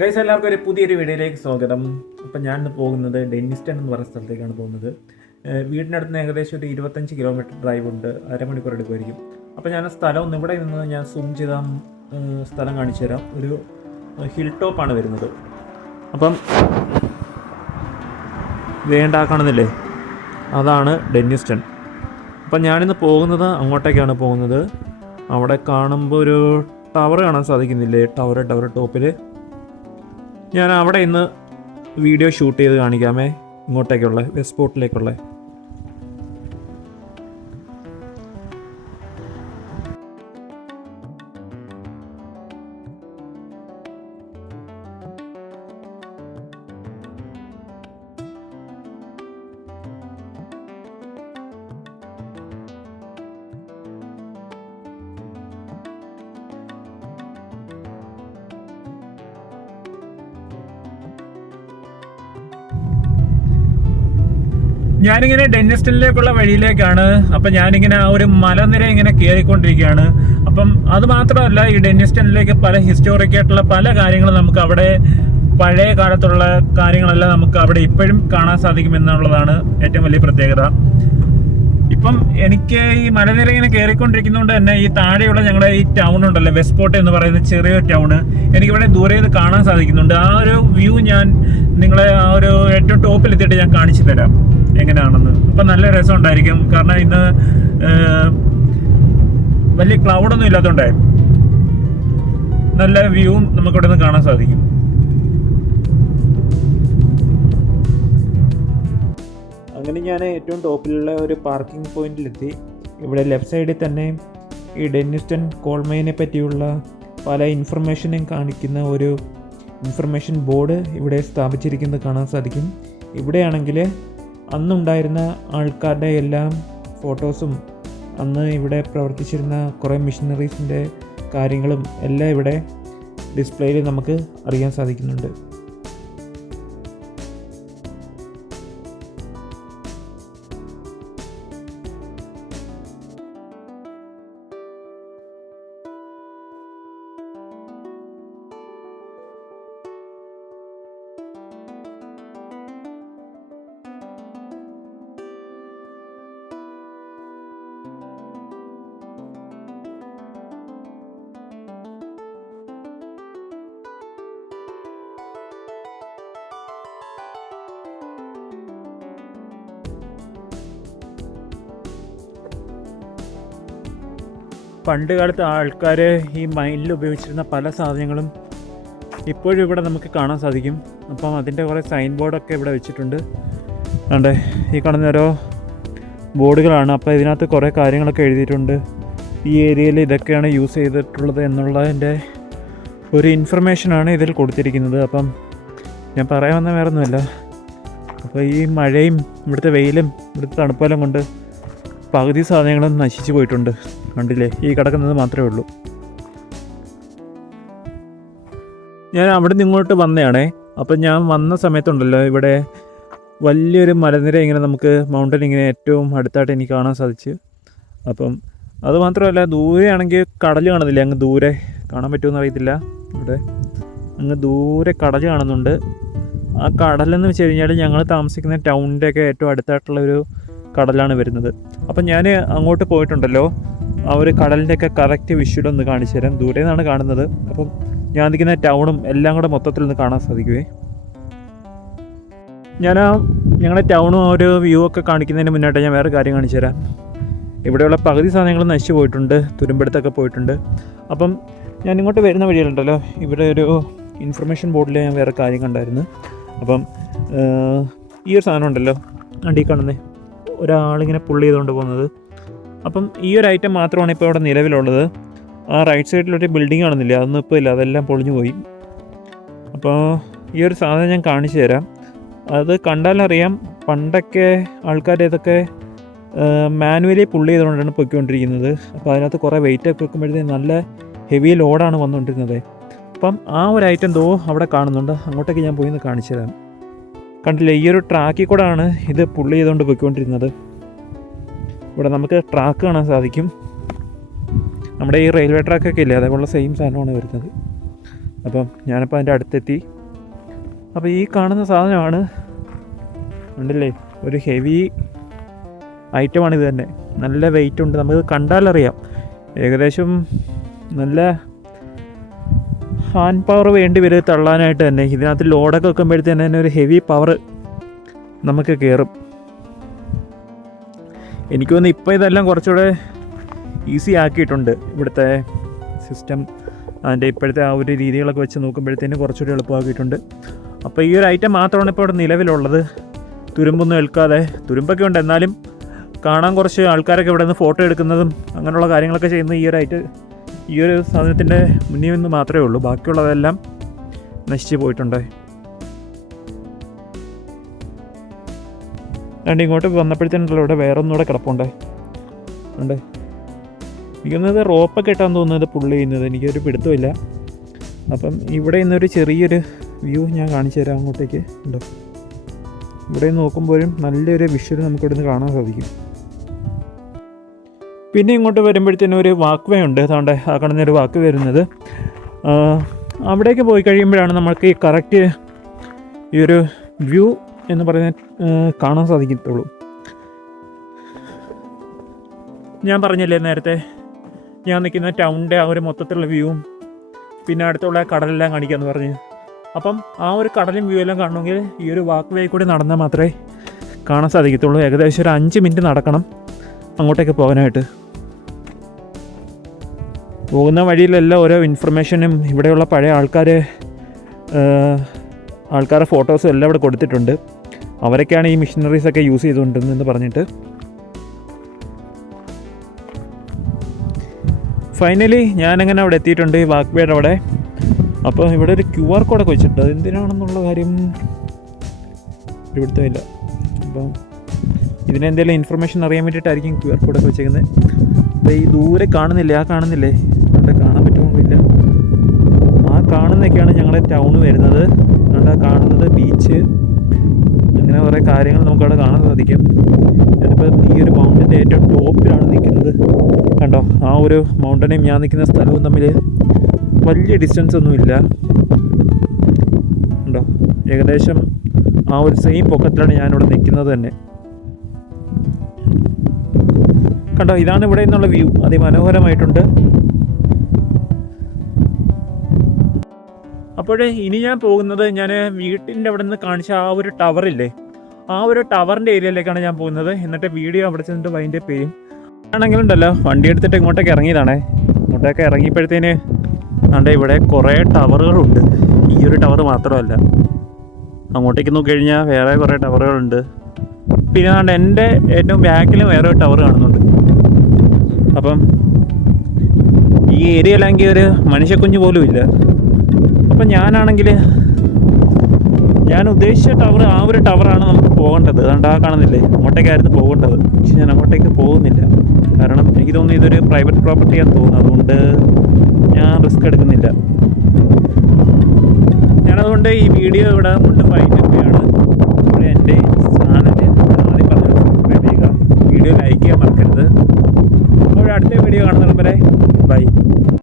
Guys, എല്ലാവർക്കും ഒരു പുതിയൊരു വീഡിയോയിലേക്ക് സ്വാഗതം. അപ്പം ഞാനിന്ന് പോകുന്നത് ഡെന്നിസ്റ്റൺ എന്ന് പറയുന്ന സ്ഥലത്തേക്കാണ് പോകുന്നത്. വീടിനടുത്ത് നിന്ന് ഏകദേശം ഒരു 25 കിലോമീറ്റർ ഡ്രൈവ് ഉണ്ട്, അരമണിക്കൂർ എടുക്കുമായിരിക്കും. അപ്പോൾ ഞാൻ സ്ഥലം ഇവിടെ നിന്ന് ഞാൻ സൂം ചെയ്ത സ്ഥലം കാണിച്ചു തരാം. ഒരു ഹിൽ ടോപ്പാണ് വരുന്നത്. അപ്പം കാണുന്നില്ലേ, അതാണ് ഡെന്നിസ്റ്റൺ. അപ്പം ഞാനിന്ന് പോകുന്നത് അങ്ങോട്ടേക്കാണ് പോകുന്നത്. അവിടെ കാണുമ്പോൾ ഒരു ടവർ കാണാൻ സാധിക്കുന്നില്ലേ, ടവർ ടോപ്പിൽ. ഞാൻ അവിടെ ഇന്ന് വീഡിയോ ഷൂട്ട് ചെയ്ത് കാണിക്കാമേ, ഇങ്ങോട്ടേക്കുള്ള വെസ്റ്റ് സ്പോട്ടിലേക്കുള്ള. ഞാനിങ്ങനെ ഡെന്നിസ്റ്റണിലേക്കുള്ള വഴിയിലേക്കാണ്. അപ്പം ഞാനിങ്ങനെ ആ ഒരു മലനിര ഇങ്ങനെ കയറിക്കൊണ്ടിരിക്കുകയാണ്. അപ്പം അത് മാത്രമല്ല, ഈ ഡെന്നിസ്റ്റണിലേക്ക് പല ഹിസ്റ്റോറിക്കായിട്ടുള്ള പല കാര്യങ്ങളും നമുക്ക് അവിടെ, പഴയ കാലത്തുള്ള കാര്യങ്ങളെല്ലാം നമുക്ക് അവിടെ ഇപ്പോഴും കാണാൻ സാധിക്കുമെന്നുള്ളതാണ് ഏറ്റവും വലിയ പ്രത്യേകത. ഇപ്പം എനിക്ക് ഈ മലനിര ഇങ്ങനെ കയറിക്കൊണ്ടിരിക്കുന്നതുകൊണ്ട് തന്നെ ഈ താഴെയുള്ള ഞങ്ങളുടെ ഈ ടൗൺ ഉണ്ടല്ലോ, വെസ്റ്റ് സ്പോട്ട് എന്ന് പറയുന്ന ചെറിയൊരു ടൗണ്, എനിക്കിവിടെ ദൂരെ നിന്ന് കാണാൻ സാധിക്കുന്നുണ്ട്. ആ ഒരു വ്യൂ ഞാൻ നിങ്ങളെ ആ ഒരു ഏറ്റവും ടോപ്പിലെത്തിയിട്ട് ഞാൻ കാണിച്ചു തരാം എങ്ങനെയാണെന്ന്. അപ്പം നല്ല രസം ഉണ്ടായിരിക്കും. കാരണം ഇന്ന് വലിയ ക്ലൗഡൊന്നും ഇല്ലാത്തതുകൊണ്ടേ നല്ല വ്യൂവും നമുക്കിവിടെ നിന്ന് കാണാൻ സാധിക്കും. അങ്ങനെ ഞാൻ ഏറ്റവും ടോപ്പിലുള്ള ഒരു പാർക്കിംഗ് പോയിന്റിലെത്തി. ഇവിടെ ലെഫ്റ്റ് സൈഡിൽ തന്നെ ഈ ഡെന്നിസ്റ്റൺ കോൾ മൈനെ പറ്റിയുള്ള പല ഇൻഫർമേഷനും കാണിക്കുന്ന ഒരു ഇൻഫർമേഷൻ ബോർഡ് ഇവിടെ സ്ഥാപിച്ചിരിക്കുന്നത് കാണാൻ സാധിക്കും. ഇവിടെയാണെങ്കിൽ അന്നുണ്ടായിരുന്ന ആൾക്കാരുടെ എല്ലാം ഫോട്ടോസും അന്ന് ഇവിടെ പ്രവർത്തിച്ചിരുന്ന കുറേ മിഷനറീസിൻ്റെ കാര്യങ്ങളും എല്ലാം ഇവിടെ ഡിസ്പ്ലേയിൽ നമുക്ക് അറിയാൻ സാധിക്കുന്നുണ്ട്. പണ്ട് കാലത്ത് ആൾക്കാർ ഈ മൈനിൽ ഉപയോഗിച്ചിരുന്ന പല സാധനങ്ങളും ഇപ്പോഴും ഇവിടെ നമുക്ക് കാണാൻ സാധിക്കും. അപ്പം അതിൻ്റെ കുറേ സൈൻ ബോർഡൊക്കെ ഇവിടെ വെച്ചിട്ടുണ്ട്. അതുകൊണ്ട് ഈ കാണുന്ന ഓരോ ബോർഡുകളാണ്. അപ്പോൾ ഇതിനകത്ത് കുറേ കാര്യങ്ങളൊക്കെ എഴുതിയിട്ടുണ്ട്. ഈ ഏരിയയിൽ ഇതൊക്കെയാണ് യൂസ് ചെയ്തിട്ടുള്ളത് എന്നുള്ളതിൻ്റെ ഒരു ഇൻഫർമേഷനാണ് ഇതിൽ കൊടുത്തിരിക്കുന്നത്. അപ്പം ഞാൻ പറയാൻ വന്ന വേറെ ഒന്നുമല്ല. അപ്പോൾ ഈ മഴയും ഇവിടുത്തെ വെയിലും ഇവിടുത്തെ തണുപ്പെല്ലാം കൊണ്ട് പകുതി സാധനങ്ങളും നശിച്ചു പോയിട്ടുണ്ട്. കണ്ടില്ലേ, ഈ കിടക്കുന്നത് മാത്രമേ ഉള്ളൂ. ഞാൻ അവിടെ നിന്ന് ഇങ്ങോട്ട് വന്നതാണേ. അപ്പം ഞാൻ വന്ന സമയത്തുണ്ടല്ലോ, ഇവിടെ വലിയൊരു മലനിര ഇങ്ങനെ നമുക്ക് മൗണ്ടൻ ഇങ്ങനെ ഏറ്റവും അടുത്തായിട്ട് എനിക്ക് കാണാൻ സാധിച്ചു. അപ്പം അതുമാത്രമല്ല, ദൂരെയാണെങ്കിൽ കടൽ കാണുന്നില്ല, അങ്ങ് ദൂരെ കാണാൻ പറ്റുമെന്ന് അറിയത്തില്ല. ഇവിടെ അങ്ങ് ദൂരെ കടൽ കാണുന്നുണ്ട്. ആ കടലെന്ന് വെച്ച് കഴിഞ്ഞാൽ ഞങ്ങൾ താമസിക്കുന്ന ടൗണിൻ്റെയൊക്കെ ഏറ്റവും അടുത്തായിട്ടുള്ള ഒരു കടലാണ് വരുന്നത്. അപ്പം ഞാൻ അങ്ങോട്ട് പോയിട്ടുണ്ടല്ലോ, ആ ഒരു കടലിൻ്റെയൊക്കെ കറക്റ്റ് വിഷ്വലൊന്ന് കാണിച്ചു തരാം. ദൂരെ നിന്നാണ് കാണുന്നത്. അപ്പം ഞാൻ നിൽക്കുന്ന ടൗണും എല്ലാം കൂടെ മൊത്തത്തിൽ ഒന്ന് കാണാൻ സാധിക്കുമേ. ഞങ്ങളുടെ ടൗണും ഒരു വ്യൂ ഒക്കെ കാണിക്കുന്നതിന് മുന്നായിട്ട് ഞാൻ വേറെ കാര്യം കാണിച്ചു തരാം. ഇവിടെയുള്ള പകുതി സാധനങ്ങൾ നശിച്ചു പോയിട്ടുണ്ട്, തുരുമ്പെടുത്തൊക്കെ പോയിട്ടുണ്ട്. അപ്പം ഞാൻ ഇങ്ങോട്ട് വരുന്ന വഴിയിലുണ്ടല്ലോ, ഇവിടെ ഒരു ഇൻഫർമേഷൻ ബോർഡിൽ ഞാൻ വേറെ കാര്യം കണ്ടായിരുന്നു. അപ്പം ഈ ഒരു സാധനം ഉണ്ടല്ലോ, അണ്ടി കാണുന്നേ, ഒരാളിങ്ങനെ പുള്ളി ചെയ്തുകൊണ്ട് പോകുന്നത്. അപ്പം ഈ ഒരു ഐറ്റം മാത്രമാണ് ഇപ്പോൾ ഇവിടെ നിലവിലുള്ളത്. ആ റൈറ്റ് സൈഡിലൊരു ബിൽഡിംഗ് കാണുന്നില്ല, അതൊന്നും ഇപ്പോൾ ഇല്ല, അതെല്ലാം പൊളിഞ്ഞു പോയി. അപ്പോൾ ഈ ഒരു സാധനം ഞാൻ കാണിച്ചു തരാം. അത് കണ്ടാലറിയാം, പണ്ടൊക്കെ ആൾക്കാർ ഇതൊക്കെ മാനുവലി പുള്ളി ചെയ്തുകൊണ്ടാണ് പൊയ്ക്കൊണ്ടിരിക്കുന്നത്. അപ്പോൾ അതിനകത്ത് കുറേ വെയിറ്റൊക്കെ വെക്കുമ്പോഴത്തേക്കും നല്ല ഹെവി ലോഡാണ് വന്നുകൊണ്ടിരുന്നത്. അപ്പം ആ ഒരു ഐറ്റം അവിടെ കാണുന്നുണ്ട്. അങ്ങോട്ടേക്ക് ഞാൻ പോയി ഒന്ന് കാണിച്ചു തരാം. കണ്ടില്ലേ, ഈ ഒരു ട്രാക്കിൽ കൂടെ ആണ് ഇത് പുള്ളി ചെയ്തുകൊണ്ട് പോയിക്കൊണ്ടിരുന്നത്. ഇവിടെ നമുക്ക് ട്രാക്ക് കാണാൻ സാധിക്കും. നമ്മുടെ ഈ റെയിൽവേ ട്രാക്കൊക്കെ ഇല്ലേ, അതേപോലുള്ള സെയിം സാധനമാണ് വരുന്നത്. അപ്പം ഞാനപ്പോൾ അതിൻ്റെ അടുത്തെത്തി. അപ്പോൾ ഈ കാണുന്ന സാധനമാണ്, ഉണ്ടല്ലേ, ഒരു ഹെവി ഐറ്റമാണിത് തന്നെ. നല്ല വെയിറ്റ് ഉണ്ട്, നമുക്ക് കണ്ടാലറിയാം. ഏകദേശം നല്ല ഹാൻഡ് പവർ വേണ്ടി വരും തള്ളാനായിട്ട് തന്നെ. ഇതിനകത്ത് ലോഡൊക്കെ വെക്കുമ്പോഴത്തേന് തന്നെ ഒരു ഹെവി പവർ നമുക്ക് കയറും. എനിക്ക് തോന്നുന്നു ഇപ്പോൾ ഇതെല്ലാം കുറച്ചുകൂടെ ഈസി ആക്കിയിട്ടുണ്ട് ഇവിടുത്തെ സിസ്റ്റം. അതിൻ്റെ ഇപ്പോഴത്തെ ആ ഒരു രീതികളൊക്കെ വെച്ച് നോക്കുമ്പോഴത്തേന് കുറച്ചുകൂടി എളുപ്പമാക്കിയിട്ടുണ്ട്. അപ്പോൾ ഈ ഒരു ഐറ്റം മാത്രമാണ് ഇപ്പോൾ ഇവിടെ നിലവിലുള്ളത്. തുരുമ്പൊന്നും ഏൽക്കാതെ, തുരുമ്പൊക്കെ ഉണ്ട്, എന്നാലും കാണാൻ കുറച്ച് ആൾക്കാരൊക്കെ ഇവിടെ നിന്ന് ഫോട്ടോ എടുക്കുന്നതും അങ്ങനെയുള്ള കാര്യങ്ങളൊക്കെ ചെയ്യുന്നത് ഈ ഒരു സാധനത്തിൻ്റെ മുന്നിൽ നിന്ന് മാത്രമേ ഉള്ളൂ. ബാക്കിയുള്ളതെല്ലാം നശിച്ച് പോയിട്ടുണ്ട്. അതുകൊണ്ട് ഇങ്ങോട്ട് വന്നപ്പോഴത്തേനുണ്ടല്ലോ ഇവിടെ വേറെ ഒന്നുകൂടെ കിടപ്പുണ്ട്. ഉണ്ട്, എനിക്കൊന്നത് റോപ്പൊക്കെ ഇട്ടാന്ന് തോന്നുന്നത് പുള്ളി ചെയ്യുന്നത്, എനിക്കൊരു പിടുത്തമില്ല. അപ്പം ഇവിടെ നിന്നൊരു ചെറിയൊരു വ്യൂ ഞാൻ കാണിച്ചു തരാം. അങ്ങോട്ടേക്ക് ഉണ്ടോ, ഇവിടെ നോക്കുമ്പോഴും നല്ലൊരു വിഷ്വൽ നമുക്കിവിടെ നിന്ന് കാണാൻ സാധിക്കും. പിന്നെ ഇങ്ങോട്ട് വരുമ്പോഴത്തേനും ഒരു വാക്ക് വേ ഉണ്ട്. അതുകൊണ്ട് ആ കാണുന്നൊരു വാക്ക് വരുന്നത്, അവിടേക്ക് പോയി കഴിയുമ്പോഴാണ് നമുക്ക് ഈ കറക്റ്റ് ഈ ഒരു വ്യൂ എന്ന് പറയുന്നത് കാണാൻ സാധിക്കത്തുള്ളൂ. ഞാൻ പറഞ്ഞില്ലേ നേരത്തെ, ഞാൻ നിൽക്കുന്ന ടൗണിൻ്റെ ആ ഒരു മൊത്തത്തിലുള്ള വ്യൂവും പിന്നെ അടുത്തുള്ള കടലെല്ലാം കാണിക്കാമെന്ന് പറഞ്ഞ്. അപ്പം ആ ഒരു കടലും വ്യൂ എല്ലാം കാണണമെങ്കിൽ ഈ ഒരു വാക്ക് വേ കൂടി നടന്നാൽ മാത്രമേ കാണാൻ സാധിക്കത്തുള്ളൂ. ഏകദേശം ഒരു 5 മിനിറ്റ് നടക്കണം അങ്ങോട്ടേക്ക് പോകാനായിട്ട്. പോകുന്ന വഴിയിലെല്ലാം ഓരോ ഇൻഫർമേഷനും ഇവിടെയുള്ള പഴയ ആൾക്കാരുടെ ഫോട്ടോസും എല്ലാം ഇവിടെ കൊടുത്തിട്ടുണ്ട്. അവരൊക്കെയാണ് ഈ മിഷനറീസൊക്കെ യൂസ് ചെയ്തുകൊണ്ടിരുന്നതെന്ന് പറഞ്ഞിട്ട്. ഫൈനലി ഞാനങ്ങനെ അവിടെ എത്തിയിട്ടുണ്ട്, ഈ വാക്ക് വേയുടെ അവിടെ. അപ്പോൾ ഇവിടെ ഒരു QR കോഡൊക്കെ വെച്ചിട്ടുണ്ട്. അതെന്തിനാണെന്നുള്ള കാര്യം പിടുത്തമില്ല. അപ്പം ഇതിനെന്തെങ്കിലും ഇൻഫർമേഷൻ അറിയാൻ വേണ്ടിയിട്ടായിരിക്കും QR കോഡൊക്കെ വെച്ചേക്കുന്നത്. അപ്പോൾ ഈ ദൂരെ കാണുന്നില്ലേ, ആ കാണുന്നില്ലേ, അവിടെ കാണാൻ പറ്റുന്നില്ല. ആ കാണുന്നതൊക്കെയാണ് ഞങ്ങളുടെ ടൗണ് വരുന്നത്. അതുകൊണ്ട് ആ കാണുന്നത് ബീച്ച്, അങ്ങനെ കുറേ കാര്യങ്ങൾ നമുക്കവിടെ കാണാൻ സാധിക്കും. ഞാനിപ്പോൾ ഈ ഒരു മൗണ്ടൻ്റെ ഏറ്റവും ടോപ്പിലാണ് നിൽക്കുന്നത്. കണ്ടോ, ആ ഒരു മൗണ്ടനെയും ഞാൻ നിൽക്കുന്ന സ്ഥലവും തമ്മിൽ വലിയ ഡിസ്റ്റൻസ് ഒന്നുമില്ല. ഉണ്ടോ, ഏകദേശം ആ ഒരു സെയിം പൊക്കത്തിലാണ് ഞാനിവിടെ നിൽക്കുന്നത് തന്നെ. കണ്ടോ, ഇതാണ് ഇവിടെ നിന്നുള്ള വ്യൂ. അതിമനോഹരമായിട്ടുണ്ട്. അപ്പോൾ ഇനി ഞാൻ പോകുന്നത്, ഞാൻ വീട്ടിൻ്റെ അവിടെ നിന്ന് കാണിച്ച ആ ഒരു ടവറില്ലേ, ആ ഒരു ടവറിൻ്റെ ഏരിയയിലേക്കാണ് ഞാൻ പോകുന്നത്. എന്നിട്ട് വീഡിയോ അവിടെ ചെന്നിട്ട് വൈൻഡപ്പ് ചെയ്യും. ആണെങ്കിലുണ്ടല്ലോ, വണ്ടി എടുത്തിട്ട് ഇങ്ങോട്ടേക്ക് ഇറങ്ങിയതാണേ. ഇങ്ങോട്ടേക്ക് ഇറങ്ങിയപ്പോഴത്തേന് അതുകൊണ്ട് ഇവിടെ കുറേ ടവറുകളുണ്ട്. ഈ ഒരു ടവർ മാത്രമല്ല, അങ്ങോട്ടേക്ക് നോക്കിക്കഴിഞ്ഞാൽ വേറെ കുറേ ടവറുകളുണ്ട്. പിന്നെ അതുകൊണ്ട് എൻ്റെ ഏറ്റവും ബാക്കിൽ വേറെ ഒരു ടവർ കാണുന്നുണ്ട്. അപ്പം ഈ ഏരിയയിലാണെങ്കിൽ ഒരു മനുഷ്യക്കുഞ്ഞ് പോലും ഇല്ല. അപ്പം ഞാനാണെങ്കിൽ ഞാൻ ഉദ്ദേശിച്ച ടവർ, ആ ഒരു ടവറാണ് നമുക്ക് പോകേണ്ടത്. അതുകൊണ്ട് ആ കാണുന്നില്ലേ, അങ്ങോട്ടേക്കായിരുന്നു പോകേണ്ടത്. പക്ഷെ ഞാൻ അങ്ങോട്ടേക്ക് പോകുന്നില്ല. കാരണം എനിക്ക് തോന്നുന്നു ഇതൊരു പ്രൈവറ്റ് പ്രോപ്പർട്ടിയാണെന്ന് തോന്നുന്നു. അതുകൊണ്ട് ഞാൻ റിസ്ക് എടുക്കുന്നില്ല. ഞാനതുകൊണ്ട് ഈ വീഡിയോ ഇവിടെ കൊണ്ട് വൈൻഡപ്പ് ചെയ്യാണ്. അപ്പോൾ എൻ്റെ ചാനൽ ആദ്യം പറഞ്ഞത് സബ്സ്ക്രൈബ് ചെയ്യുക, വീഡിയോ ലൈക്ക് ചെയ്യാൻ മറക്കരുത്. അപ്പോൾ അടുത്ത വീഡിയോ കാണുന്നത് വരെ ബൈ.